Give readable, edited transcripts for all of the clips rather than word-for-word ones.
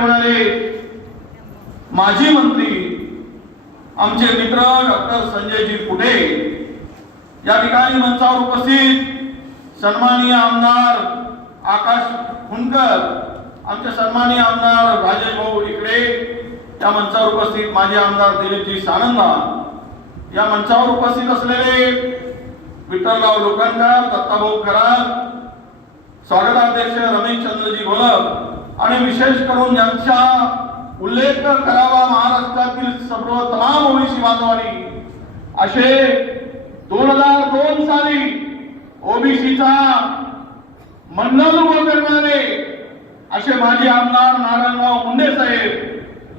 होणारे माजी मंत्री आमचे मित्र डॉक्टर संजयजी पुढे या ठिकाणी मंचावर उपस्थित सन्माननीय आमदार आकाश हुनकर, आमचे सन्माननीय आमदार राजेश भाऊ इकडे, या मंचावर उपस्थित माजी आमदार दिलीपजी सानंदा, या मंचावर उपस्थित असलेले विठ्ठलराव लोखंडकर, दत्ताभाऊ कराड, स्वागताध्यक्ष रमेश चंद्रजी घोलप आणि विशेष करून ज्यांचा उल्लेख करावा महाराष्ट्रातील सर्व तमाम ओबीसी बांधवांनी असे 2002 साली ओबीसीचा मंडल उभं करणारे असे माजी आमदार नारायणराव मुंडे साहेब,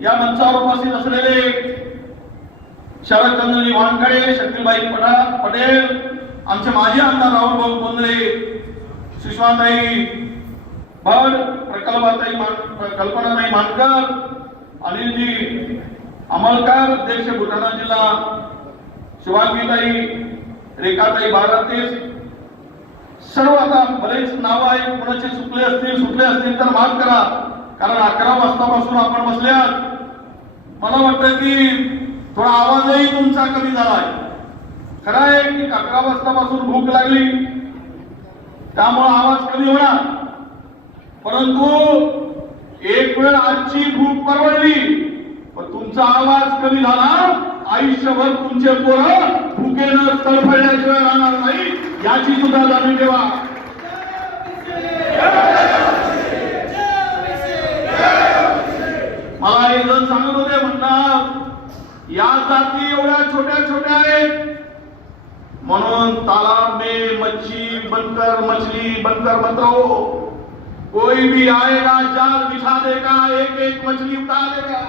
या मंचावर उपस्थित असलेले शरदचंद्रजी वानखडे, शकीलबाई पटेल, आमचे माजी आमदार राहुल भाऊ बोंद्रे, सुषमाताई भट, प्रकल्पाताई कल्पनाताई मानकर, अनिलजी अमलकर, अध्यक्ष बुलढाणा जिल्हा, शिवाजीताई, रेखाताई बारातेस, सर्व आता बरेच नाव आहेत, कोणाचे सुटले असतील तर माफ करा, कारण 11 वाजतापासून आपण बसल्यात. मला वाटतं की थोडा आवाजही तुमचा कमी झालाय. खरं आहे की 11 वाजतापासून भूक लागली त्यामुळे आवाज कमी होणार, परंतु एक वेळ आजची भूक परवडली पण तुमचा आवाज कमी झाला, आयुष्यभर तुमचे पोरं भुकेनं तडफडल्याशिवाय राहणार नाही याची सुद्धा जाणीव ठेवा. मला एक जण सांगत होते, म्हणतात या जाती एवढ्या छोट्या छोट्या आहेत म्हणून तालाब में मच्छी बनकर मछली बनकर मत रहो, कोई भी आएगा जाल बिछा देगा, एक एक मछली उठा लेगा,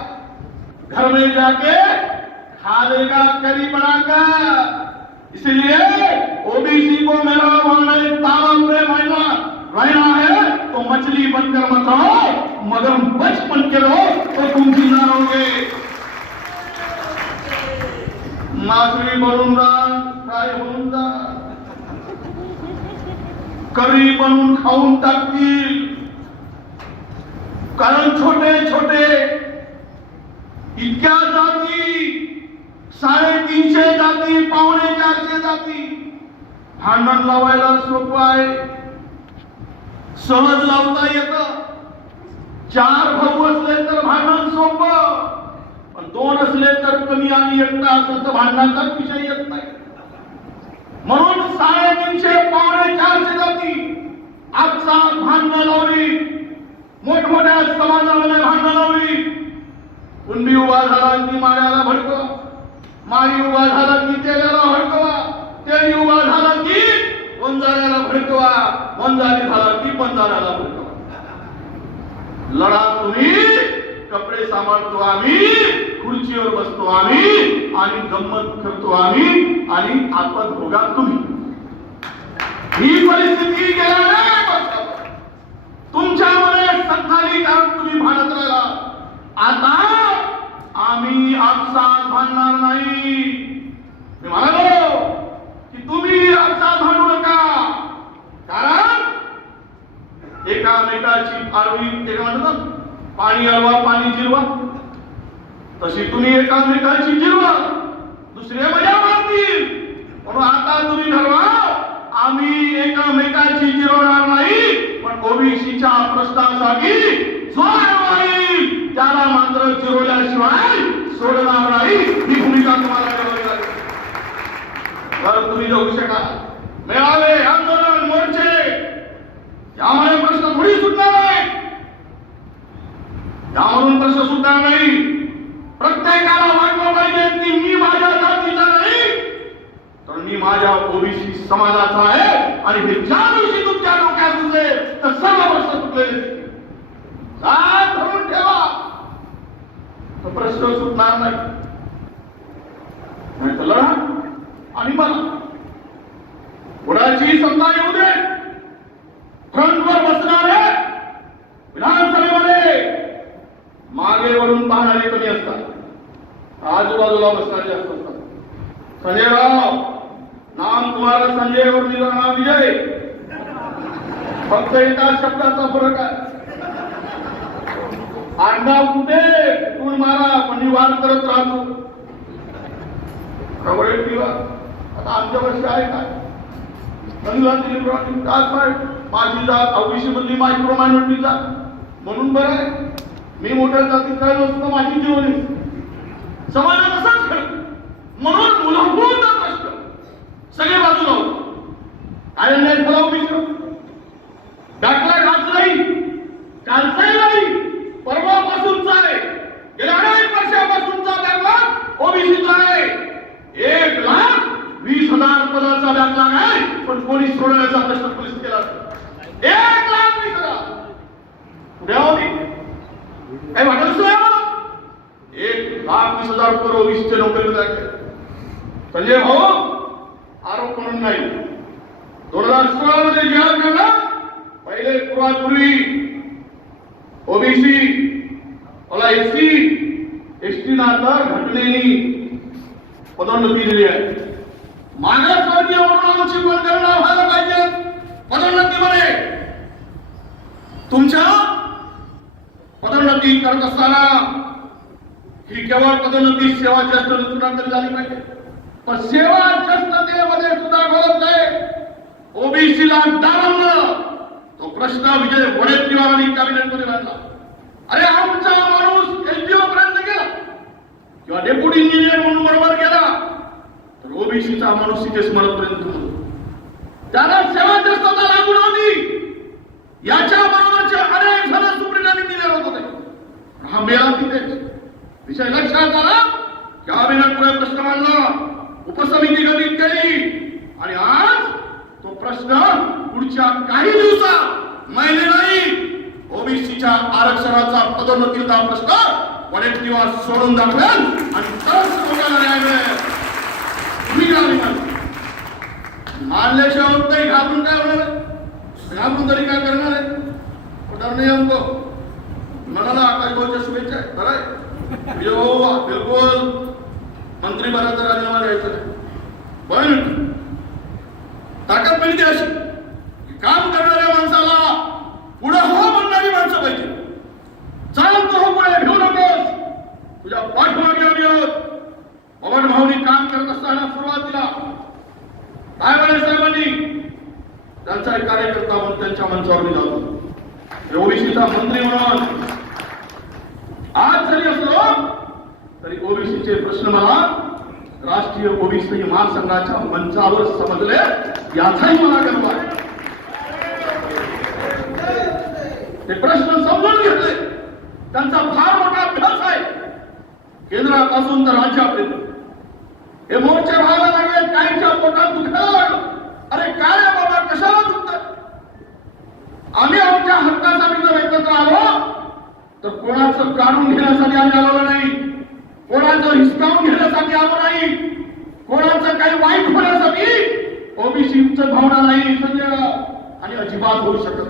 घर में जाके खा लेगा करी बनाकर. इसलिए ओबीसी को मेरा मानना है, तालाब में रहना है तो मछली बनकर मत रहो, मगर बचपन के रहो तो तुम जिंदा रहोगे. मासळी बनून जा, फ्राय बनून जा, करी बनून खाऊन टाकतील, कारण छोटे छोटे इतक्या जाती, 350 जाती, 450 जाती, भांडण लावायला सोपं आहे, सहज लावता येतं. 4 भाऊ असले तर भांडण सोपं, पण 2 असले तर कमी आणि एकटा असेल तर भांडणाचाच विषय येत नाही. म्हणून 350 450 जाती आपसात भांडणं लावली, मोठमोठ्या समाजाला भांडणं लावली. कुणबी उभा झाला की माळ्याला भडकवा, माळी उभा झाला की तेल्याला भडकवा, तेली उभा झाला की वंजाऱ्याला भडकवा, वंजारी झाला की बंजाऱ्याला भडकवा. लढा तुम्ही, कपडे सांभाळतो आम्ही, खुर्चीवर बसतो आम्ही आणि गंमत करतो आम्ही आणि आपत भोगा तुम्ही. ही परिस्थिती गेल्या नाही तुमच्यामुळे सत्ताली, कारण तुम्ही भांडत राहिला. आता आम्ही आपसात भांडणार नाही. मी म्हणालो की तुम्ही आपसात भांडू नका, कारण एकामेकाची आळवी, एका म्हणतात पाणी अळवा पाणी जिरवा, तशी तुम्ही एकामेकाची जिरवा, दुसरे मजा मारतील. म्हणून आता तुम्ही ठरवा, आम्ही एकामेकाची जिरवणार नाही, पण ओबीसीच्या प्रश्नासाठी जो होईल त्याला मात्र जिरवल्याशिवाय सोडणार नाही. ही भूमिका तुम्हाला ठेवावी लागेल. तर तुम्ही जाऊ शका, मेळावे, आंदोलन, मोर्चे यामुळे प्रश्न थोडी सुटणार नाही, यामधून प्रश्न सुटणार नाही. प्रत्येकाला वाटलं पाहिजे की मी माझ्या जातीचा नाही तर मी माझ्या ओबीसी समाजाचा आहे, आणि हे ज्या दिवशी तुमच्या डोक्यात सुचले तर सर्व प्रश्न सुटलेले साथ धरून ठेवा, तर प्रश्न सुटणार नाही. तर लढा आणि मला कोणाची सत्ता येऊ दे, फ्रंटवर बसणारे विधानसभेमध्ये मागे वळून पाहणारे कमी असतात, आजूबाजूला बसणारे जास्त असतात. संजय राव, नाम तुम्हारा संजय और मेरा नाम विजय, फक्त एका शब्दाचा फरक आहे. आडनाव कुठे कुठून मारा पण निवार करत राहतो. रबडे किंवा आता आमच्या वर्षी आहे काय माझी जात ओबीसी मधली मायक्रो मायनॉरिटी जात म्हणून बरं आहे. मी मोठ्या जातीत काय नसतो माझी जीवनी समाजात असाच खेळ म्हणून मूलभूत प्रश्न सगळे बाजूला होते. आयन ओबीसी दाखला घात नाही कालचाही नाही परवापासूनचा आहे गेल्या अनेक वर्षापासूनचा दाखला ओबीसीचा आहे. 1,20,000 पदाचा बॅकलॉग आहे पण कोणी सोडवण्याचा प्रश्न पोलीस केला. 1,20,000 कुठे होती काही वाटत नाही मला. 1,20,000 पर ओबीसीचे नोकरी लागले. संजय भाऊ आरोप म्हणून नाही 2016 मध्ये जे केला पहिले पूर्वी ओबीसी मला एसटी ना तर घटनेनी पदोन्नती दिली आहे. मागासवर्गीय म्हणून आमची गणना व्हायला पाहिजे पदोन्नतीमध्ये. तुमच्या पदोन्नती करत असताना ही केवळ पदोन्नती सेवा ज्येष्ठ नेतृत्वाखाली झाली पाहिजे पण सेवा ज्येष्ठतेमध्ये सुद्धा घडत आहे. ओबीसीला डावललं तो प्रश्न विजय वडेट्टीवारांनी कॅबिनेटमध्ये मांडला. अरे आमचा माणूस एसडीओ पर्यंत गेला किंवा डेप्युटी इंजिनियर म्हणून बरोबर गेला तर ओबीसीचा माणूस तिथे स्मरणपर्यंत त्याला सेवा ज्येष्ठता लागू नव्हती. याच्या बरोबरचे अनेक जण सुप्रीम इंजिनियर होत होते. हा मेळा तिथे विषय लक्षात आला कॅबिनेटमध्ये प्रश्न मांडला उपसमिती गठीत केली आणि आज तो प्रश्न पुढच्या काही दिवसात महिने नाही ओबीसीच्या आरक्षणाचा पदोन्नतीचा प्रश्न वडेट्टीवार सोडून दाखवेल आणि तरच लोकांना न्याय मिळेल. तुम्ही मानल्याशिवाय होत नाही. घाबरून काय होणार आहे? घाबरून तरी काय करणार आहे? डर नाही हमको. म्हणाला आकाश भाऊच्या शुभेच्छा आहे बरं आहे बिलकुल मंत्री पदाचा राजीनामा द्यायचा नाही पण ताकद मिळते अशी काम करणाऱ्या माणसाला पुढे हो म्हणणारी माणसं पाहिजे. चालतो हो पुढे घेऊ नकोस तुझ्या पाठमागे आम्ही आहोत. पवन भाऊनी काम करत असताना सुरुवातीला काय म्हणे साहेबांनी त्यांचा एक कार्यकर्ता म्हणून त्यांच्या मंचावर निघालो ओबीसीचा मंत्री म्हणून आज जरी असलो तरी ओबीसीचे प्रश्न मला राष्ट्रीय ओबीसी महासंघाच्या मंचावर समजले याचाही मला गर्व आहे. ते प्रश्न समजून घेतले त्यांचा फार मोठा अभ्यास आहे केंद्रापासून तर राज्यापर्यंत. हे मोर्चे व्हायला लागले काहीच्या पोटात दुखायला लागलं. अरे काय बाबा कशाला दुखत? आम्ही आमच्या हक्कासाठी जर एकत्र आलो तर कोणाचं काढून घेण्यासाठी आम्ही आलो नाही कोणाचं हिसकावून घेण्यासाठी आलो नाही कोणाचं काही वाईट होण्यासाठी ओबीसीची भावना नाही संजय आणि अजिबात होऊ शकत.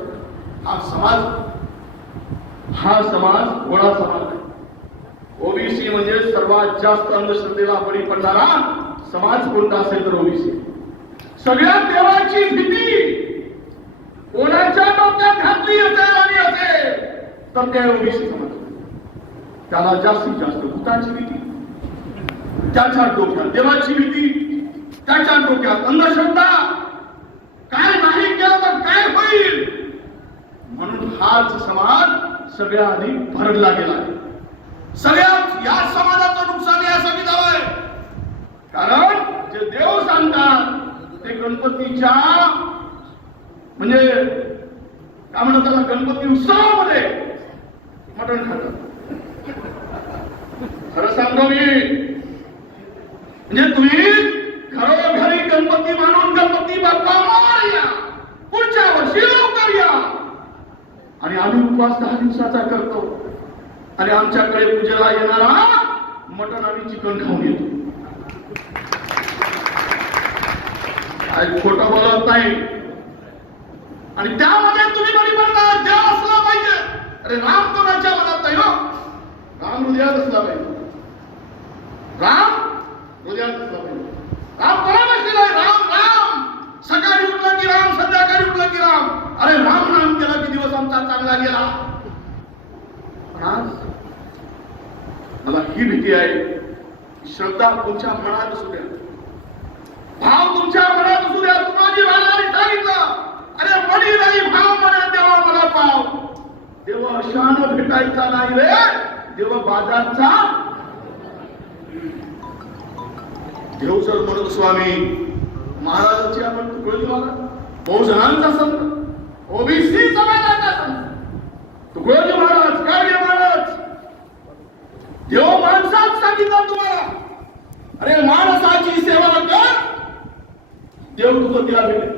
हा समाज गोळा समाज आहे. ओबीसी म्हणजे सर्वात जास्त अंधश्रद्धेला बळी पडणारा समाज कोणता असेल तर ओबीसी. सगळ्यात देवाची भीती कोणाच्या डोक्यात घातली असेल आणि असेल तर त्या ओबीसी समाज. त्याला जास्तीत जास्त भूताची भीती त्याच्या डोक्यात देवाची भीती त्याच्या डोक्यात अंधश्रद्धा काय नाही केलं तर काय होईल म्हणून हाच समाज सगळ्या आधी भरडला गेला आहे. सगळ्यात या समाजाचं नुकसान यासाठी झालंय कारण जे देव सांगतात ते गणपतीच्या म्हणजे काय म्हणतात त्याला गणपती उत्सवामध्ये मटण खातात. खरं सांगतो मी म्हणजे तुम्ही घरोघरी गणपती मानून गणपती बाप्पा मोरया पुढच्या वर्षी लवकर या आणि आम्ही उपवास 10 दिवसाचा करतो आणि आमच्याकडे पूजेला येणारा मटण आणि चिकन खाऊन येतो. काय खोटं बोलत नाही आणि त्यामध्ये तुम्ही बरी म्हणता देव असला पाहिजे. अरे राम कोणाच्या मनात नाही हो. राम हृदयात असला पाहिजे. राम हृदयात असला पाहिजे. राम कोणापाशी नाही. राम राम सकाळी उठला की राम संध्याकाळी उठला की राम. अरे राम नाम केला की दिवस आमचा चांगला गेला. पण आज मला ही भीती आहे की श्रद्धा तुमच्या मनात असू द्या, भाव तुमच्या मनात असू द्या. तुकाजी महाराजांनी सांगितलं, अरे मनी नाही भाव म्हणे देवा मला पाव. देव अशानं भेटायचा नाही रे, देव बाजारचा. देव सर म्हणत स्वामी महाराजांची आपण तुकडोजी महाराज बहुजनांचा संत, ओबीसी समाजाचा संत तुकडोजी महाराज, गाडगे महाराज. देव माणसात सांगितलं तुम्हाला, अरे माणसाची सेवा कर, देव तुझं तिला भेटेल.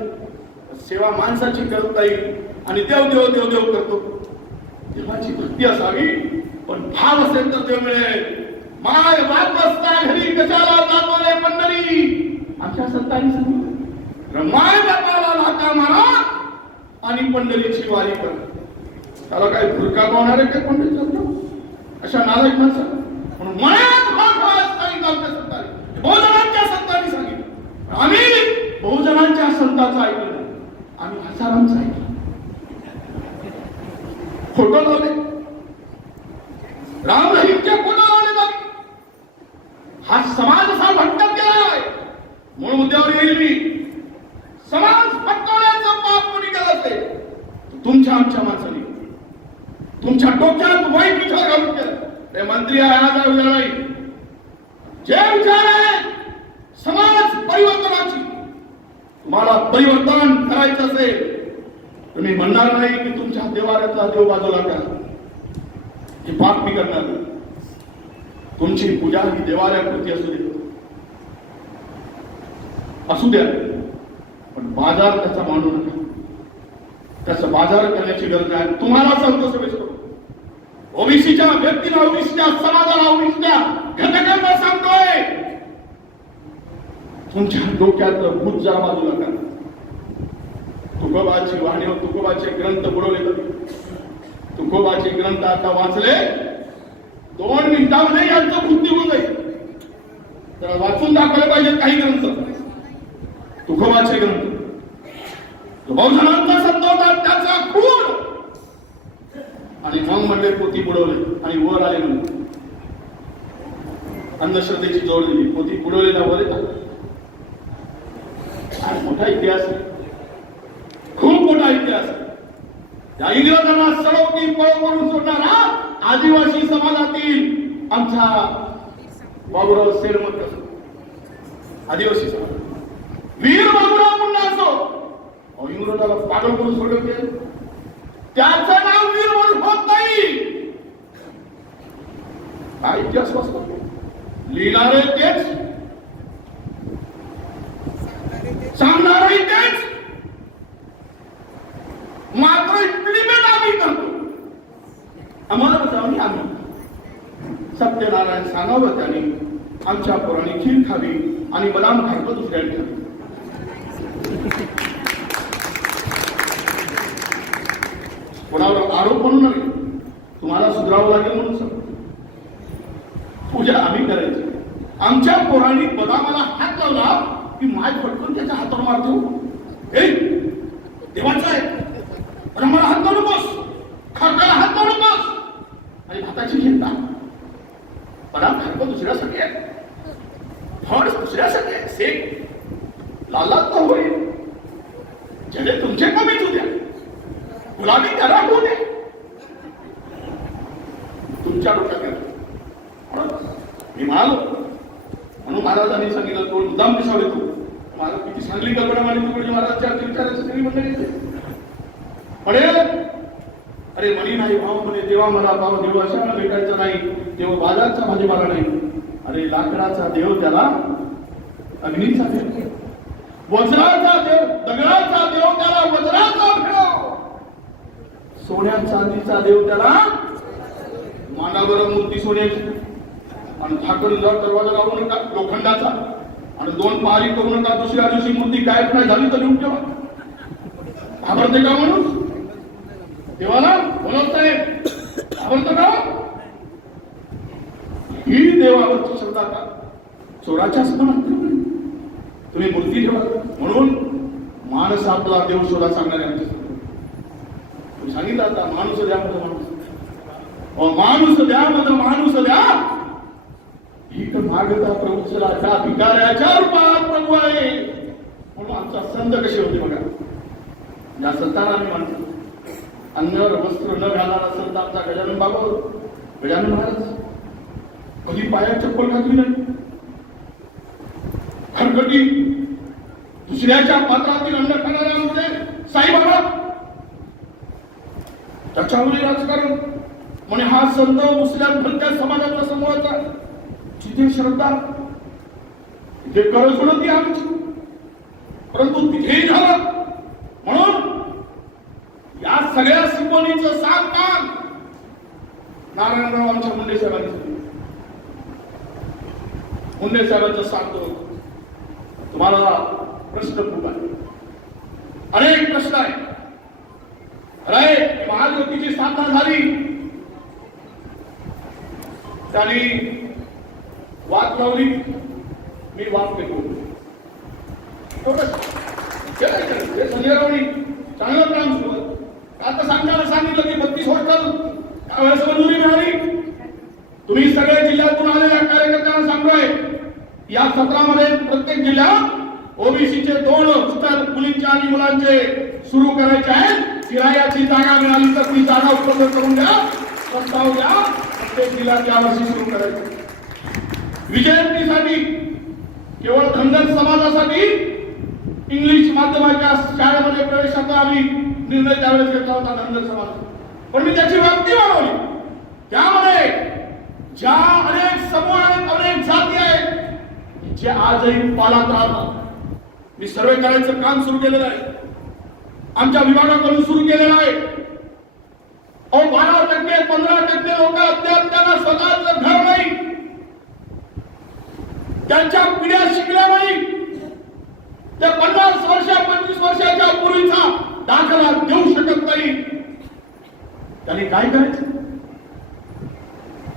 सेवा माणसाची करता येईल आणि देव देव देव देव करतो. देवाची भक्ती असावी, पण भाव असेल तर देव मिळेल. माय बाप बसता घरी कशाला जातो रे पंढरी. आमच्या संतांनी सांगितलं, माय बापाला लाथा मारा आणि पंढरीची वारी कर. त्याला काय भुरका पावणार आहे का पंढरी चालतो? अशा नालायक माणसं म्हणून मनात भाव सांगितलं आमच्या संतांनी, बहुजनांच्या संतांनी सांगितलं. आम्ही बहुजनांच्या संतांचं ऐकलं, आम्ही हजारांचं ऐकलं. फोटो लावले, राम रहीमचे फोटो लावले जाते. हा समाज असा भटकत गेलाय. मूळ मुद्द्यावर येईल मी. समाज भटकवण्याचं पाप कोणी केलं असेल, तुमच्या आमच्या माणसाने तुमच्या डोक्यात वाईट विचार घालून केला. ते मंत्री आहे आज उद्या नाही. जे विचार आहे समाज परिवर्तनाची, तुम्हाला परिवर्तन करायचं असेल, तुम्ही म्हणणार नाही की तुमच्या देवाऱ्याचा देव बाजूला करा, हे पाप मी करणार नाही. तुमची पूजा ही देवाऱ्यापुरती असू द्या, पण बाजार त्याचा मांडू नका. त्याचा बाजार करण्याची गरज आहे. तुम्हाला सांगतो सगळे ओबीसीच्या व्यक्तीला, ओबीसीच्या समाजाला, ओबीसीच्या घटकांना सांगतोय, तुमच्या डोक्यातलं भूत जरा बाजूला करा. तुकोबाची वाणी, तुकोबाचे ग्रंथ बुडवले जाते. तुकोबाचे ग्रंथ आता वाचले 2 मिनिटांमध्ये यांचं भूत निघून जाईल. तर वाचून दाखवले पाहिजे काही ग्रंथ, तुकोबाचे ग्रंथ. बहुजनांचा संत होता, त्याचा खून. आणि मग म्हणले पोती बुडवले आणि वर आले म्हणून अंधश्रद्धेची जोड दिली. पोती बुडवलेला वर येतात. मोठा इतिहास, खूप मोठा इतिहास. या इंग्रजांना सडोकी पळ करून सोडणारा आदिवासी समाजातील आमचा बाबूराव सेडमत, आदिवासी समाज वीर बाबूराव मुंडा असो. इंग्रजाला पागल करून सोडले, त्याचं नाव वीर म्हणून होत नाही. काय इतिहास वाचतो, लिहिणारे तेच, सांगणारही तेच, मात्र इम्प्लिमेंट आम्ही करतो. आम्हाला बजावणी आम्ही सत्यनारायण सांगावं त्याने, आमच्या पोरांनी खीर खावी आणि बदाम खायचं दुसऱ्याने खावी. कोणावर आरोप म्हणू नये, तुम्हाला सुधारावं लागेल म्हणून सांगतो. पूजा आम्ही करायची. आमच्या पोरांनी बदामाला हात लावला की माय पटकन त्याच्या हातावर मारतो. हे देवाचं आहे, मला हात लावू नकोस, खरकाला हात लावू नकोस. आणि भाताची चिंता, बदाम खायचं दुसऱ्यासाठी आहे, फळ दुसऱ्यासाठी आहे. सेक लालात तर होईल, जडे तुमचे कमीच होत्या, गुलाबी त्याला होऊ दे. तुमच्या डोक्यात मी म्हणालो म्हणून महाराजांनी सांगितलं, तो मुद्दाम कशावर येतो. महाराज किती चांगली कल्पना मांडली तुकडोजी महाराजच्या विचाराचं तरी म्हणलं म्हणेल, अरे मनी नाही भाव म्हणे देवा मला भाव. देव अशाला भेटायचा नाही, देव बाजारचा भाजीपाला नाही. अरे लाकडाचा देव त्याला अग्नीचा देव, वज्राचा देव दगडाचा देव त्याला वज्राचा भेव, सोन्या चांदीचा देव त्याला मानावर मूर्ती सोन्याची आणि झाकण दरवाजा लावू नका लोखंडाचा आणि 2 पहारी करू नका. दुसऱ्या दिवशी मूर्ती गायब नाही झाली तर लिहून ठेवा. घाबरते का म्हणून देवाला बोलवताय, घाबरतो का? ही देवावरची श्रद्धा का चोराच्या समान तुम्ही मूर्ती ठेवा. म्हणून माणूस आपला देव शोधा सांगणारे आमच्या सांगितलं आता माणूस द्या मध्ये माणूस, माणूस द्या मध्ये माणूस द्या. भीक मागता प्रभूचला भिकाऱ्याच्या रूपात प्रभू आहे. म्हणून आमचा संत कसे होते बघा. या संतांना आम्ही मानतो. अन्न वस्त्र न घालणारा संत आमचा गजानन बाबा होता. गजानन महाराज कधी पायात चप्पल घातली नाही. खरकटी दुसऱ्याच्या पात्रातील अन्न खाणाऱ्यांमध्ये साईबाबा. त्याच्यामुळे राजकारण म्हणे हा संत मुस्लिम भलत्या समाजाच्या समूहाचा. जिथे श्रद्धा तिथे गरज होती आमची, परंतु तिथेही झालं. म्हणून या सगळ्या सिंबोनीचं सांगतान नारायणराव आमच्या मुंडे साहेबांनी. मुंडे साहेबांचं सांगतो तुम्हाला प्रश्न खूप आहे, अनेक प्रश्न आहे. अरे महाज्योतीची स्थापना झाली, त्यांनी वाद लावली, मी वाद फेकू. संजय रावणी चांगलं काम सुरू. आता सांगितलं की 32 हॉस्टेल त्यावेळेस मंजुरी मिळाली. तुम्ही सगळ्या जिल्ह्यातून आलेल्या कार्यकर्त्यांना सांगतोय या सत्रामध्ये प्रत्येक जिल्ह्यात ओबीसीचे 2 हॉस्टेल मुलींचे आणि मुलांचे सुरू करायचे आहेत. किरायाची जागा मिळाली तर ती जागा उपलब्ध करून द्या, प्रस्ताव द्या. प्रत्येक जिल्ह्यात यावर्षी सुरू करायचे. विजयंतीसाठी केवळ धनगर समाजासाठी इंग्लिश माध्यमाच्या शाळेमध्ये प्रवेशाचा आम्ही निर्णय त्यावेळेस घेतला होता धनगर समाज. पण मी त्याची व्याप्ती वाढवली. त्यामध्ये ज्या अनेक समूह आहेत, अनेक जाती आहेत जे आजही पालात राहतात. मी सर्वे करायचं काम सुरू केलेलं आहे, आमच्या विभागाकडून सुरू केलेलं आहे. 12% 15% लोक अद्याप त्यांना स्वतःचं घर नाही, त्यांच्या पिढ्या शिकल्या नाही. त्या 50 वर्ष 25 वर्षाच्या पूर्वीचा दाखला देऊ शकत नाही. त्यांनी काय करायचं?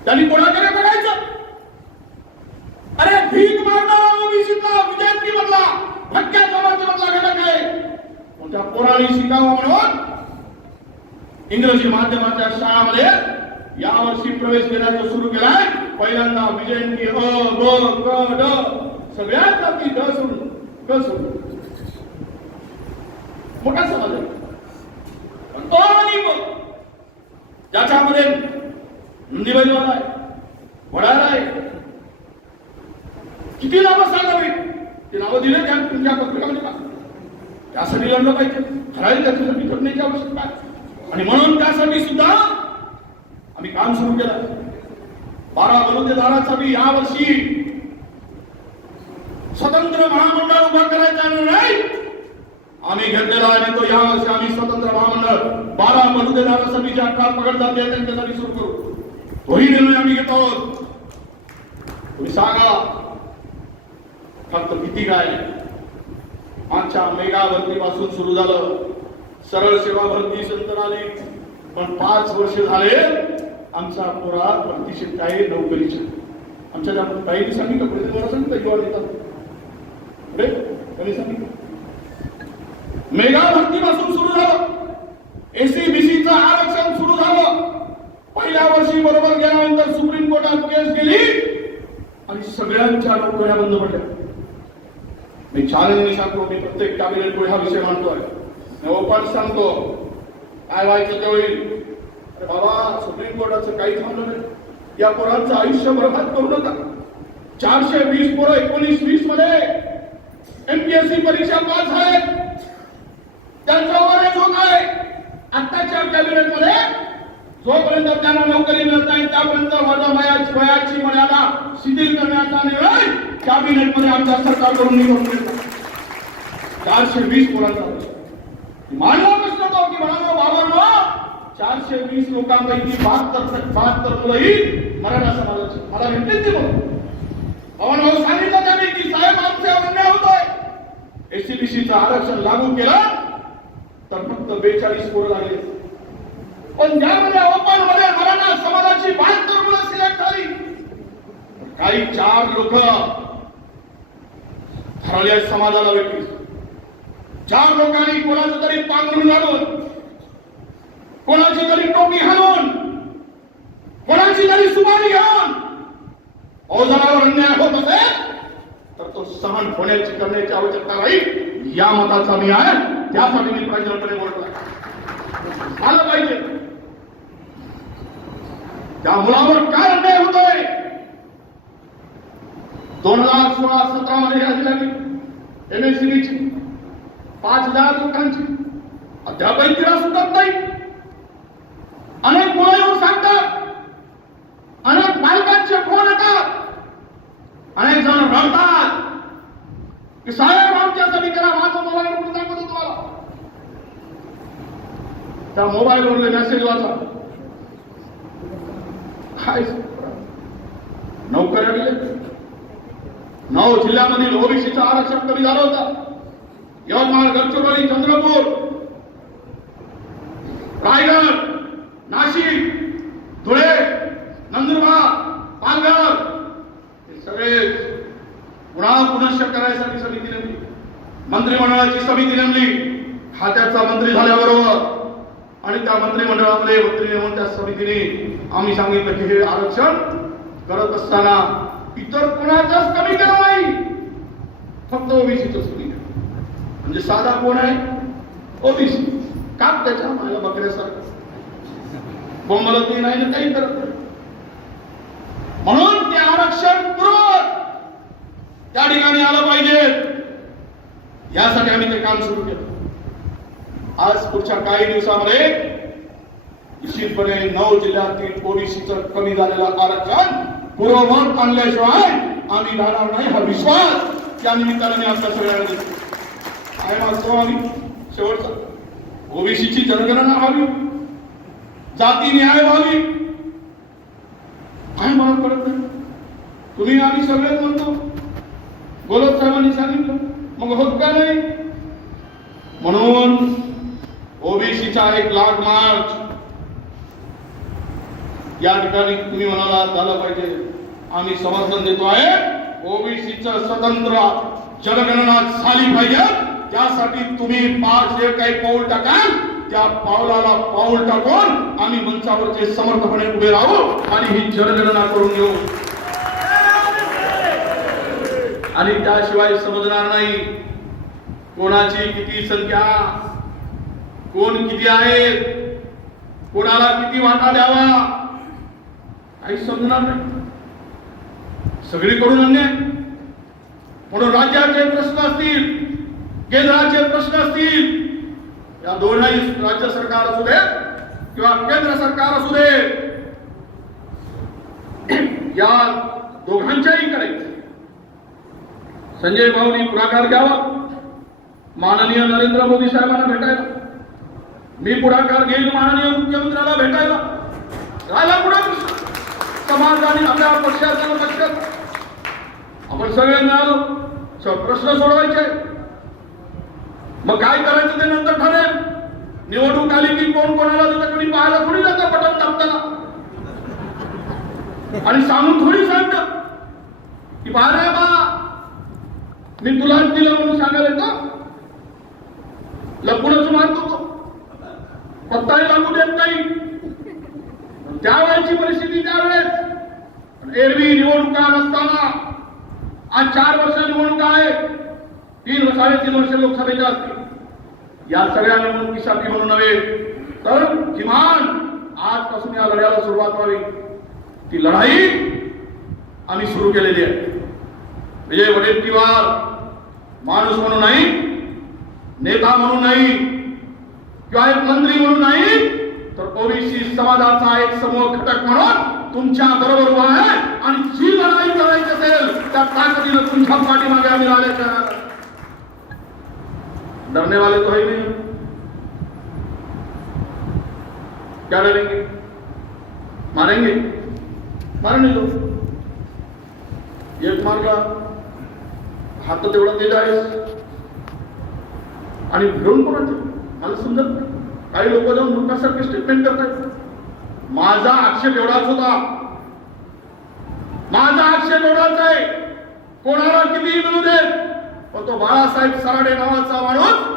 त्यांनी कोणाकडे बघायचं? अरे भीक मागणारा ओबीसीचा विजयंती मधला भटक्या समाजामधला घटक आहे. मोठ्या पोरांनी शिकावं म्हणून इंग्रजी माध्यमाच्या शाळांमध्ये यावर्षी प्रवेश घेण्याचं सुरू केलाय. पहिल्यांदा विजयंती अ ब क ड सगळ्यात जाती ड सोडून क सोडून मोठा समाज आहे. पण तो आणि ज्याच्यामध्ये नंदीबाईवाला आहे, वडाळा आहे, किती नावं सांगावी ते नावं दिले त्या तुमच्या पत्रिकामध्ये का? त्यासाठी लढलं पाहिजे. ठराविक त्याच्यासाठी करण्याची आवश्यकता आहे. आणि म्हणून त्यासाठी सुद्धा आम्ही काम सुरू केलं. 12 बलुतेदारासाठी यावर्षी स्वतंत्र महामंडळ उभा करायचा निर्णय आम्ही घेतलेला आणि तो यावर्षी आम्ही स्वतंत्र महामंडळ 12 बलुतेदारासाठी जे 18 पगड जाते त्यांच्यासाठी सुरू करू. तोही निर्णय आम्ही घेतो आहोत. तुम्ही सांगा फक्त किती काय? मागच्या मेगा भरतीपासून सुरू झालं, सरळ सेवा भरती संतर आली, पण 5 वर्ष झाले आमचा पोरा प्रतिष्ठित आहे नोकरीचे. आमच्या ज्या ताईंनी सांगितलं, प्रतिनिधीला सांगितलं, युवा नेता त्यांनी सांगितलं मेगा भरतीपासून सुरू झालं. एसी बीसीचं आरक्षण सुरू झालं. पहिल्या वर्षी बरोबर गेल्यानंतर सुप्रीम कोर्टात केस गेली आणि सगळ्यांच्या नोकऱ्या बंद पडल्या. मी चॅलेंज सांगतो, मी प्रत्येक कॅबिनेट हा विषय मांडतोय, ओपन सांगतो, काय व्हायचं ते होईल. अरे बाबा, सुप्रीम कोर्टाचं काही थांबलं नाही. या पोरांचं आयुष्य बरबाद करू नका. 420 पोरं 19-20 मध्ये एमपीएससी परीक्षा पास आहेत, त्यांचा वरेज होत आहे. आताच्या कॅबिनेट मध्ये जोपर्यंत त्यांना नोकरी मिळत नाही त्यापर्यंत वयाची मर्यादा शिथिल करण्याचा निर्णय कॅबिनेट मध्ये आमच्या सरकारकडून निघून 420 पोरांचा मानव प्रश्न तो की म्हणालो बाबांनो 420 लोकांपैकी 72 मुलंही मराठा समाजाची. मला भेटतील ते बाबांनो सांगितलं त्यांनी की साहेब आमच्यावर अन्याय होतोय. एससीबीसीचं आरक्षण लागू केलं तर फक्त 42 पोरं लागले. पण ज्यामध्ये ओपन मध्ये मराठा समाजाची 72 मुलं सिलेक्ट झाली. काही 4 लोक ठरवल्या समाजाला भेटली. 4 लोकांनी कोणाचं तरी पांघरून घालून, कोणाची तरी टोपी घालून, कोणाची तरी सुपारी घेऊन बहुजनावर अन्याय होत असेल तर तो सहन होण्याची करण्याची आवश्यकता नाही, या मताचा मी आहे. त्यासाठी मी प्रांजळपणे बोलतोय. झालं पाहिजे. त्या मुलावर काय अन्याय होतोय? 2016-17 मध्ये यादी लागली MSCBची 5,000 लोकांची, अद्यापही तिला सुटत नाही. अनेक मुलं येऊन सांगतात, अनेक पालकांचे फोन येतात, अनेक जण रडतात की साहेब आमच्यासाठी करा. माझा मोबाईल कुठे दाखवतो तुम्हाला, त्या मोबाईल वरले मेसेज वाचा. काय नोकऱ्या दिले. 9 जिल्ह्यामधील ओबीसीचं आरक्षण कमी झालं होतं. यवतमाळ, गडचिरोली, चंद्रपूर, रायगड, नाशिक, धुळे, नंदुरबार, पालघर हे सगळे पुनश्च करायसाठी समिती नेमली. मंत्रिमंडळाची समिती नेमली. खात्याचा मंत्री झाल्याबरोबर आणि त्या मंत्रिमंडळामध्ये मंत्री नेमून त्या समितीने आम्ही सांगितलं की हे आरक्षण करत असताना इतर कोणाचाच कमी केलं नाही, फक्त ओबीसीच कमी केलं. म्हणजे साधा कोण आहे? ओबीसी. काप त्याच्या मायला बकऱ्यासारखं बोंबलतही नाही ना काही करत नाही. म्हणून ते आरक्षण पूर्व त्या ठिकाणी आलं पाहिजे, यासाठी आम्ही ते काम सुरू केलं. आज पुढच्या काही दिवसामध्ये निश्चितपणे 9 जिल्ह्यातील ओबीसीचं कमी झालेलं आरक्षण पूर्ववत आणल्याशिवाय आम्ही राहणार नाही, हा विश्वास या निमित्ताने मी आपल्या सगळ्यांना देतो. काय मागतो आम्ही? शेवटचा, ओबीसीची जनगणना व्हावी, जाती न्याय व्हावी. काय मला कळत नाही. तुम्ही आम्ही सगळेच म्हणतो, गोलक साहेबांनी सांगितलं, मग होत का नाही? म्हणून ओबीसीचा 1 लाख मार्च या ठिकाणी तुम्ही म्हणाला झालं पाहिजे. आम्ही समर्थन देतो आहे. ओबीसीचं स्वतंत्र जनगणना झाली पाहिजे. त्यासाठी तुम्ही जे काही पाऊल टाकाल त्या पावलाला पाऊल टाकून आम्ही मंचावरचे समर्थपणे उभे राहू आणि ही जनगणना करून घेऊ. आणि त्याशिवाय समजणार नाही कोणाची किती संख्या, कोण किती आहे, कोणाला किती वाटा द्यावा, काही समजणार नाही. सगळीकडून अन्याय. म्हणून राज्याचे प्रश्न असतील, केंद्राचे प्रश्न असतील, या दोन्ही राज्य सरकार असू दे किंवा केंद्र सरकार असू दे, या दोघांच्याही कडे संजय भाऊनी पुढाकार घ्यावा. माननीय नरेंद्र मोदी साहेबांना भेटायला, मी पुढाकार घेईन माननीय मुख्यमंत्र्याला भेटायला. राहिला पुढे समाजाने आपल्या पक्षाच्या लक्षात आपण सगळे मिळालो, प्रश्न सोडवायचे. मग काय करायचं ते नंतर ठरेल. निवडणूक आली की कोण कोणाला देतं कोणी पाहायला थोडी जातं बटन दाबताना, आणि सांगून थोडी सांगतं की पाहा बा मी तुलाच दिलं म्हणून सांगायला येतं. लपूनच मारतो तो, पत्ताही लागू देत नाही. त्यावेळेची परिस्थिती त्यावेळेस एरवी निवडणुका नसताना, आज 4 वर्ष निवडणुका आहे, 3-3.5 वर्ष लोकसभेच्या असतील. या सगळ्या निवडणुकीसाठी म्हणून नव्हे तर किमान आजपासून या लढ्याला सुरुवात व्हावी. ती लढाई आम्ही सुरू केलेली आहे. विजय वडेट्टीवार माणूस म्हणून नाही, नेता म्हणून नाही, किंवा एक मंत्री म्हणून नाही, तर ओबीसी समाजाचा एक समूह घटक म्हणून तुमच्या बरोबर उभा आहे. आणि जी लढाई करायची असेल त्या ताकदीनं तुमच्या पाठीमागे आम्ही राहिल्याच्या डरने वाले तो है नहीं. क्या डरेंगे? मारेंगे, मारने दो. एक मारला हात तेवढा तेज आहे आणि भिडून कोणाचे मला समजत नाही. काही लोक जाऊन मूर्खासारखे स्टेटमेंट करतात. माझा आक्षेप एवढाच होता, माझा आक्षेप एवढाच आहे, कोणाला कितीही मिळू दे, पण तो बाळासाहेब सराडे नावाचा माणूस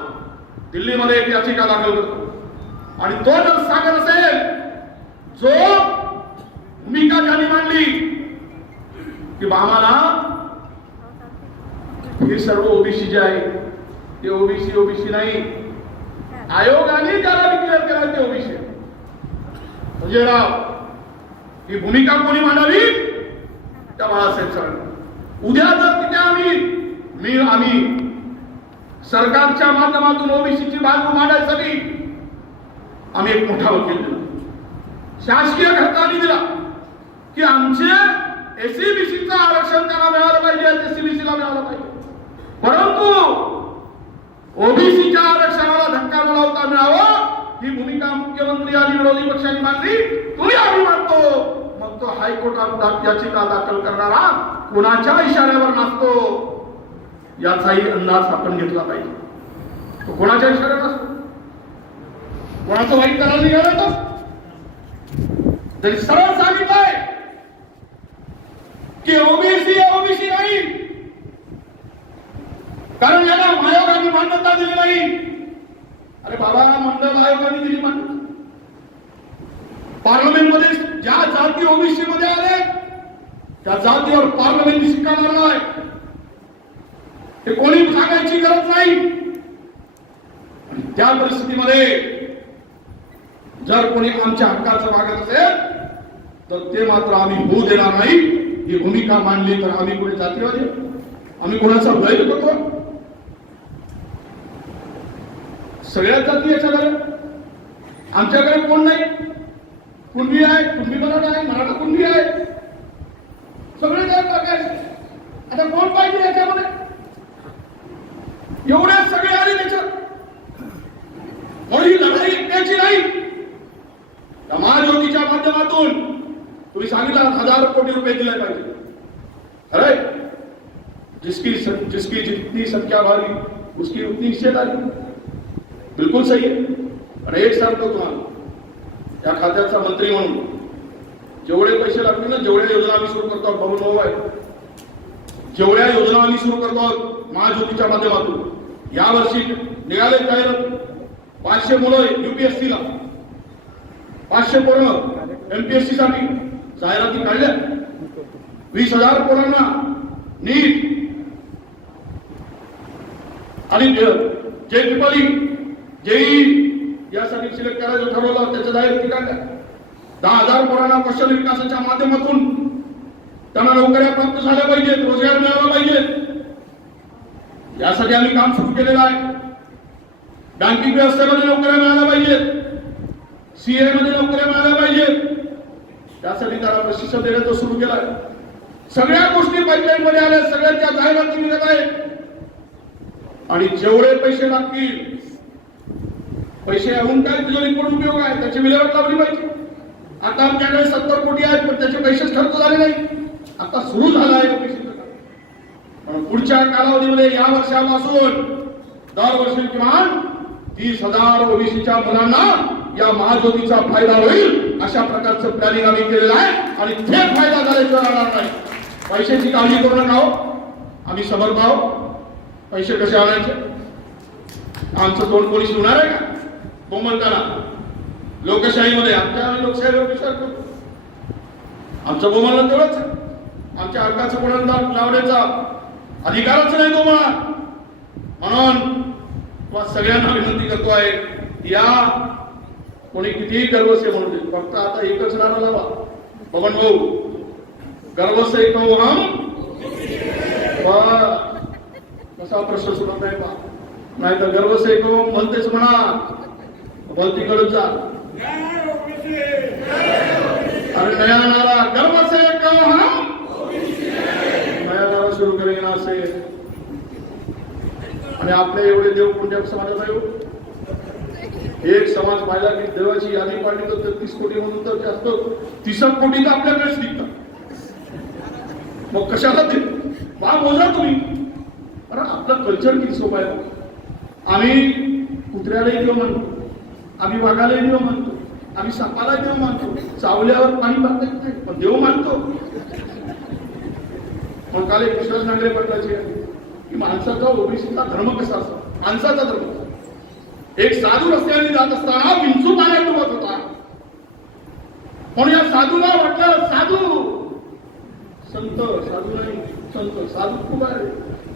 दिल्लीमध्ये एक याचिका दाखल करतो. आणि तो जर सांगत असेल, जो भूमिका ज्यांनी मांडली की आम्हाला हे सर्व ओबीसी जे आहे ते ओबीसी नाही, आयोगाने त्याला डिक्लेअर केला ते ओबीसी. म्हणजे ही भूमिका कोणी मांडावी? त्या बाळासाहेब सरांनी. उद्या जर तिथे आम्ही सरकारच्या माध्यमातून ओबीसीची बाजू मांडायसाठी आम्ही एक मोठा वकील दिला, शासकीय खर्चाने दिला की आमचे एससीबीसीचं आरक्षण त्यांना मिळालं पाहिजे, एससीबीसीला मिळालं पाहिजे. परंतु ओबीसीच्या आरक्षणाला धक्का न लावता मिळावं ही भूमिका मुख्यमंत्री आणि विरोधी पक्षांनी मांडली. तुम्ही आम्ही मानतो, मग तो हायकोर्टात याचिका दाखल करणारा कोणाच्या इशाऱ्यावर नसतो याचाही अंदाज आपण घेतला पाहिजे. तो कोणाच्या इशाऱ्यावर असतो, कोणाचं वाईट करायला निघालं तर तरी सरळ सांगितलंय की ओबीसी नाही, कारण याला आयोगाने मान्यता दिली नाही. अरे बाबा, मंडळ आयोगाने दिली मान्यता. पार्लमेंटमध्ये ज्या जाती ओबीसी मध्ये आले त्या जातीवर पार्लमेंटने शिक्का मारलाय. हे कोणी सांगायची गरज नाही. त्या परिस्थितीमध्ये जर कोणी आमच्या हक्काचं मागत असेल तर ते मात्र आम्ही होऊ देणार नाही. ही भूमिका मांडली तर आम्ही कोणी जातीवादी, आम्ही कोणाचा भय करतो? सगळ्या जाती याच्याकडे, आमच्याकडे कोण नाही. कुणबी आहे, कुणबी मराठा कुणबी आहे, सगळे आता कोण पाहिजे याच्यामध्ये? एवढे सगळे आले त्याच्यात. म्हणून ही लढाई एकट्याची नाही. महाज्योतीच्या माध्यमातून तुम्ही सांगितलं 1000 कोटी रुपये दिले पाहिजे. खरंय, जिसकी जितनी संख्या भारी उसकी उतनी हिस्सेदारी. बिलकुल सही आहे. आणि एक सांगतो तुम्हाला, या खात्याचा मंत्री म्हणून जेवढे पैसे लागतील ना, जेवढ्या योजना आम्ही सुरू करतो, भाऊ आहे, जेवढ्या योजना आम्ही सुरू करतो महाज्योतीच्या माध्यमातून, यावर्षी निघाले जाहिरात 500 मुलं UPSC ला, 500 पोरं MPSC साठी जाहिराती काढल्या, 20,000 पोरांना नीट आणि JEE यासाठी सिलेक्ट करायचं ठरवलं, त्याच्या जाहिराती काढल्या. 10,000 पोरांना कौशल्य विकासाच्या माध्यमातून त्यांना नोकऱ्या प्राप्त झाल्या पाहिजेत, रोजगार मिळाला पाहिजे, यासाठी आम्ही काम सुरू केलेलं आहे. बँकिंग व्यवस्थेमध्ये नोकऱ्या मिळाल्या पाहिजेत, CA मध्ये नोकऱ्या मिळाल्या पाहिजेत, त्यासाठी त्याला प्रशिक्षण देण्याचं सुरू केलं आहे. सगळ्या गोष्टी पाईपलाईन मध्ये आल्या, सगळ्यांच्या जाहिराती निघत आहेत. आणि जेवढे पैसे लागतील, पैसे येऊन काय तिजोरी कोण उपयोग आहे, त्याची विल्हेवाट लावली पाहिजे. आता आमच्याकडे 70 कोटी आहेत, पण त्याचे पैसेच खर्च झाले नाही. आता सुरू झाला आहे पैसे. पण पुढच्या कालावधीमध्ये या वर्षापासून दरवर्षी किमान 30,000 ओबीसीच्या मुलांना या महाज्योतीचा फायदा होईल, अशा प्रकारचं प्लॅनिंग आम्ही केलेलं आहे. आणि थेट फायदा झाल्याशिवाय राहणार नाही. पैशाची काळजी करू नका, आम्ही समर्थ आहोत. पैसे कसे आणायचे, आमचं तोंड कोणी शिवणार आहे का? बोंबलताना लोकशाहीमध्ये आमच्या लोकशाहीवर विचार करतो, आमचं बोंबलणं तेवढंच आहे. आमच्या हक्काचं कोणाला लावण्याचा अधिकारच नाही तुम्हाला. म्हणून सगळ्यांना विनंती करतो आहे, या कोणी कितीही गर्वसे म्हणू दे, फक्त आता एकच नारा लावा, पवन भाऊ, गर्वसे कहो हम. कसा प्रश्न सुटत नाही पा, नाही तर गर्वसे कहो म्हणतेच म्हणा, भलतीकडे जा. अरे नया नारा, गर्वसे कहो हम, नया नारा सुरू करेंगे ना से. आणि आपले एवढे देव कोणत्या समाजात आहे? एक समाज पाहिला की देवाची यादी पाडली तर 33 कोटी म्हणून तर जास्त 30 कोटी तर आपल्याकडेच निघतात. मग कशाला ते बा मोजा तुम्ही. अरे आपलं कल्चर किती सोपं आहे. आम्ही कुत्र्यालाही देव मानतो, आम्ही वाघालाही देव मानतो, आम्ही सापाला देव मानतो, चावल्यावर पाणी पाहता येत नाही पण देव मानतो. मग काल एक विश्वास नांगरे पाटलाची की माणसाचा ओबीसीचा धर्म कसा असतो. माणसाचा धर्म, एक साधू रस्त्याने जात असताना विंचू पाण्यात डुबत होता. म्हणून या साधूला म्हटलं, साधू संत साधू नाही, संत साधू खूप आहे.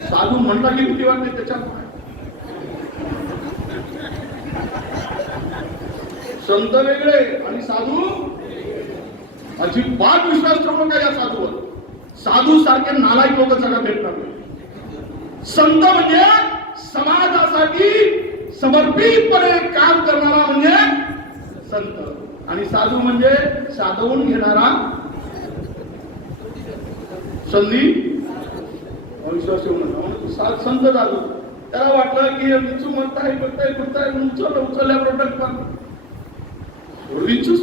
साधू म्हणला की भीती वाटते त्याच्यामुळे. संत वेगळे आणि साधू अजिबात विश्वास ठेवू नका या साधूवर. साधू सारखे नालायक लोक जगात भेटणार नाही. संत म्हणजे समाजासाठी समर्पितपणे काम करणारा म्हणजे संत, आणि साधू म्हणजे साधवून घेणारा संधी अविश्वास ठेवू नका. संत साधू त्याला वाटलं की विंचू म्हणताय उचलल्या प्रोडक्ट विंचूच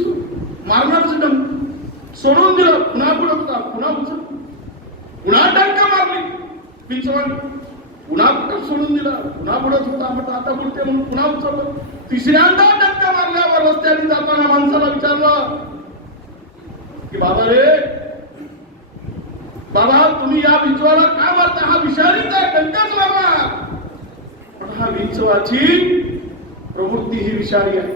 मारणारच डंक सोडून दिलं. पुन्हा पुढे होता, पुन्हा उचल, पुन्हा डंका मारली विंचवानी, पुन्हा सोडून दिला, पुन्हा पुढत होता. म्हटलं आता पुढते म्हणून पुन्हा उचललं. तिसऱ्यांदा डंका मारल्यावर रस्त्याने जाताना माणसाला विचारलं की बाबा रे बाबा, तुम्ही या विंचवाला का मारता? हा विषारीच आहे, डंकाच मारणार. पण हा विंचवाची प्रवृत्ती ही विषारी आहे.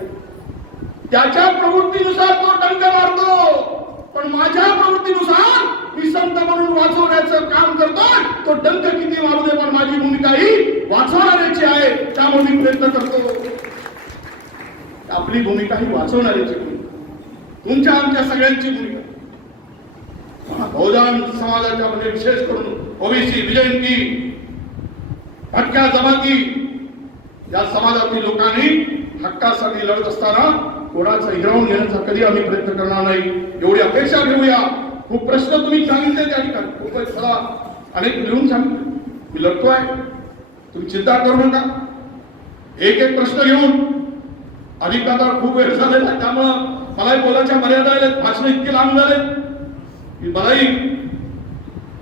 त्याच्या प्रवृत्तीनुसार तो डंक मारतो, पण माझ्या प्रवृत्तीनुसार मी संत म्हणून वाचवण्याचं काम करतो. तो डंक किती मारू दे, पण माझी भूमिका ही वाचवणाऱ्याची आहे. त्यामुळे मी प्रयत्न करतो. आपली भूमिका ही वाचवणाऱ्याची भूमिका, तुमच्या आमच्या सगळ्यांची भूमिका. बहुजन समाजाच्या मध्ये विशेष करून ओबीसी, विजयंती, भटक्या जमाती या समाजातील लोकांनी हक्कासाठी लढत असताना कोणाचं हिरावून घेण्याचा कधी आम्ही प्रयत्न करणार नाही, एवढी अपेक्षा घेऊया. खूप प्रश्न तुम्ही सांगितले त्या ठिकाणी, खूप सला अनेक लिहून सांगितले. मी लढतोय, तुम्ही चिंता करू नका. एक एक प्रश्न घेऊन अधिक आता खूप वेळ झालेला, त्यामुळं मलाही बोलायच्या मर्यादा आल्या. भाषण इतके लांब झाले की मलाही,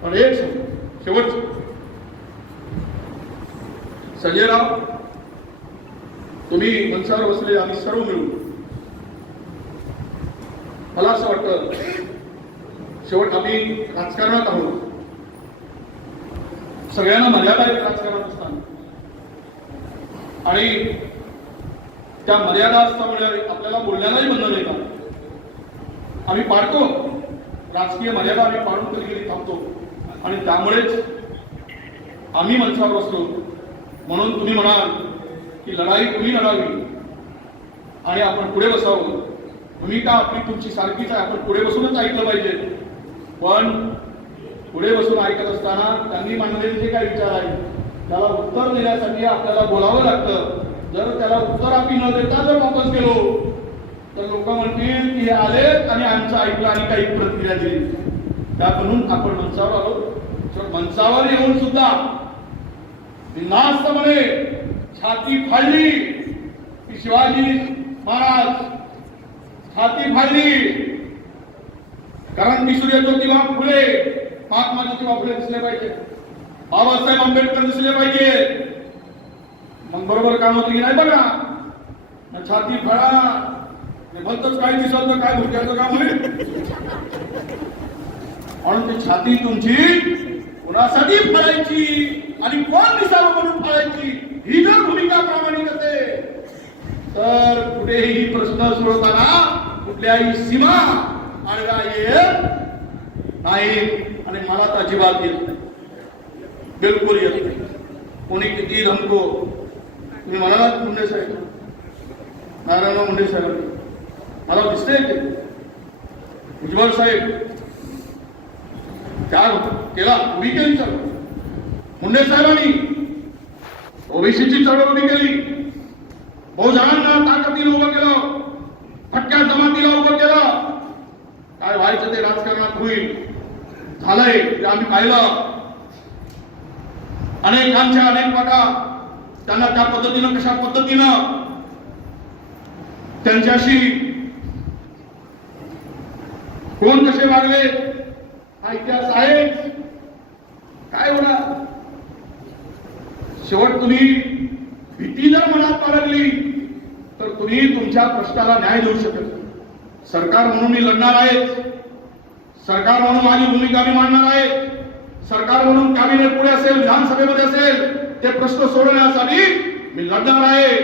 पण एक शेवटचं संजयराव, तुम्ही मंचावर बसले, आम्ही सर्व मिळून, मला असं वाटतं शेवट आम्ही राजकारणात आहोत. सगळ्यांना मर्यादा आहेत राजकारणात असताना, आणि त्या मर्यादा असल्यामुळे आपल्याला बोलण्यालाही बंधन नाही का. आम्ही पाळतो राजकीय मर्यादा, आम्ही पाळून कधी कधी थांबतो, आणि त्यामुळेच आम्ही मंचावर बसलो. म्हणून तुम्ही म्हणाल की लढाई तुम्ही लढावी आणि आपण पुढे बसावं. भूमिका आपली तुमची सारखीच आहे, आपण पुढे बसूनच ऐकलं पाहिजे. पण पुढे बसून ऐकत असताना त्यांनी मांडलेले जे काही विचार आहे त्याला उत्तर देण्यासाठी आपल्याला बोलावं लागतं. जर त्याला उत्तर आम्ही न देता जर वापस गेलो तर लोक म्हणतील की हे आले आणि आमचं ऐकलं आणि काही प्रतिक्रिया दिली. त्या म्हणून आपण मंचावर आलो. मंचावर येऊन सुद्धा बिनधास्तपणे छाती फाडली की शिवाजी महाराज, छाती फाडली कारण किशोरी ज्योतिबा फुले, महात्मा ज्योतिबा फुले दिसले पाहिजे, बाबासाहेब आंबेडकर दिसले पाहिजे. मग बरोबर काम होतं की नाही बघा. छाती फाडा, भलतच काय दिसत तर काय भुरक्याचं काम आहे. म्हणून ती छाती तुमची कोणासाठी फाडायची आणि कोण दिसावं म्हणून फाडायची, ही जर भूमिका प्रामाणिक असेल तर कुठेही प्रश्न सोडवताना कुठल्याही सीमा आडव्या येत नाही. आणि मला तर अजिबात येत नाही, बिलकुल येत नाही. कोणी किती धमको, तुम्ही म्हणालात मुंडे साहेब, नारायण मुंडे साहेब, मला दिसते ते भुजबळ साहेब काय केला, उभी केली चळवळ. मुंडे साहेबांनी ओबीसीची चळवळ उभी केली, बहुजनांना ताकदीनं उभं केलं, भटक्या जमातीला उभं केलं. काय व्हायचं ते राजकारणात होईल, झालंय ते आम्ही पाहिलं. अनेकांच्या अनेक वाटा, त्यांना त्या पद्धतीनं कशा पद्धतीनं त्यांच्याशी कोण कसे वागले हा इतिहास आहे. काय होणार शेवट, तुम्ही भीती जर मनात बाळगली तर तुम्ही तुमच्या प्रश्नाला न्याय देऊ शकत नाही. सरकार म्हणून मी लढणार आहे, सरकार म्हणून माझी भूमिका मी मांडणार आहे, सरकार म्हणून कॅबिनेट पुढे असेल, विधानसभेमध्ये असेल, ते प्रश्न सोडवण्यासाठी मी लढणार आहे.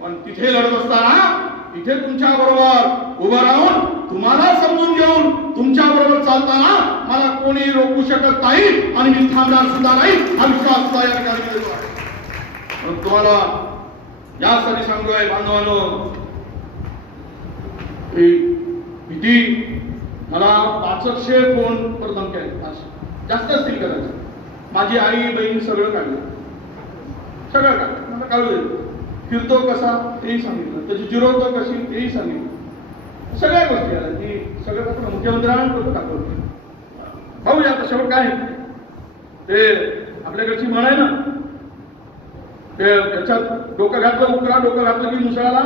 पण तिथे लढत असताना इथे तुमच्या बरोबर उभं राहून तुम्हाला समजून घेऊन तुमच्या बरोबर चालताना मला कोणी रोखू शकत नाही आणि मी थांबणार सुद्धा नाही हा विश्वास सुद्धा या ठिकाणी देतो आहे. म्हणून तुम्हाला यासाठी सांगतोय बांधवांनो, किती मला 500 फोन पर धमक्या आहेत, जास्त असतील कदाचित. माझी आई बहीण सगळं काढलं, सगळं काढलं, मला काढू दे. फिरतो कसा तेही सांगितलं, त्याची जिरवतो कशी तेही सांगितलं, सगळ्या गोष्टी आल्या की सगळं कसं मुख्यमंत्र्यांना दाखवलं. भाऊ आता शेवट काय ते आपल्याकडची म्हण आहे ना, ते त्याच्यात डोकं घातलं उकरा, डोकं घातलं की मुसळाला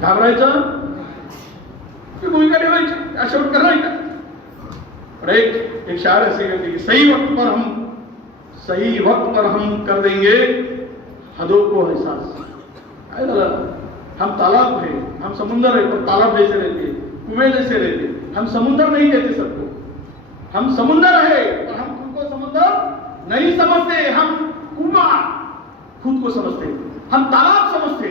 घाबरायचं की भूमिका ठेवायची, अशा शेवट करणार का. पण एक शायर ऐसे कहते कि सही वक्त पर हम कर देंगे हदों को एहसास. काय झालं, हम तालाब है, हम समुंदर है, तो तालाब जैसे रहते, कुएं जैसे रहते. हम समुंदर नहीं कहते सबको, हम समुंदर है पर हम खुद को समुंदर नहीं समझते. हम कुआं खुद को समझते, हम तालाब समझते,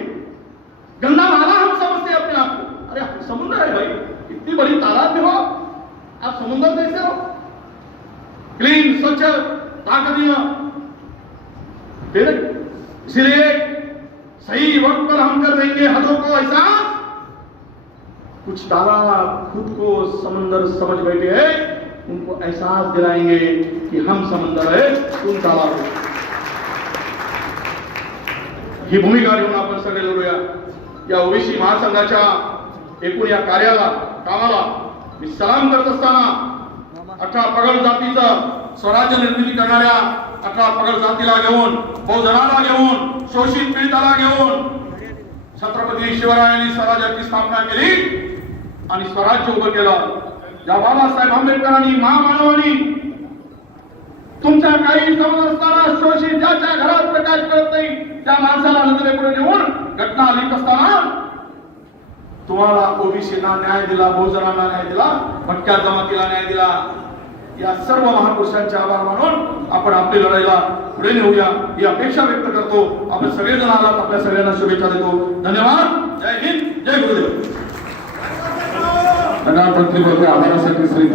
गंगा नाला हम समझते अपने आप को. अरे समुंदर है भाई, इतनी बड़ी तालाब में हो आप, समुंदर जैसे हो, क्लीन स्वच्छ ताकतीय. इसलिए सही वक्त पर हम कर देंगे हदों को एहसास. कुछ तालाब खुद को समंदर समझ बैठे हैं, उनको एहसास दिलाएंगे कि हम समंदर है, तुम तालाब है. ही भूमिका घेऊन आपण सगळे लढूया. या ओबीसी महासंघाच्या एकूण या कार्याला कामाला मी सलाम करत असताना 18 पगड जातीचा स्वराज्य निर्मिती करणाऱ्या 18 पगड जातीला घेऊन, बहुजनाला घेऊन, शोषित पीडिताला घेऊन छत्रपती शिवरायांनी स्वराज्याची स्थापना केली आणि स्वराज्य उभं केलं. ज्या बाबासाहेब आंबेडकरांनी महामानवांनी तुमच्या काही समज असताना शोषित ज्याच्या घरात प्रकाश करत नाही त्या माणसाला नजरेपुढे नेऊन घटना लिहित असताना तुम्हाला ओबीसीना न्याय दिला, बहुजनांना न्याय दिला, भटक्या जमातीला न्याय दिला. या सर्व महापुरुषांचे आभार मानून आपण आपली लढाईला पुढे नेऊया ही अपेक्षा व्यक्त करतो. आपण सगळेजण आलात, आपल्या सगळ्यांना शुभेच्छा देतो. धन्यवाद. जय हिंद, जय गुरुदेव. प्रधानमंत्री आभारासाठी श्री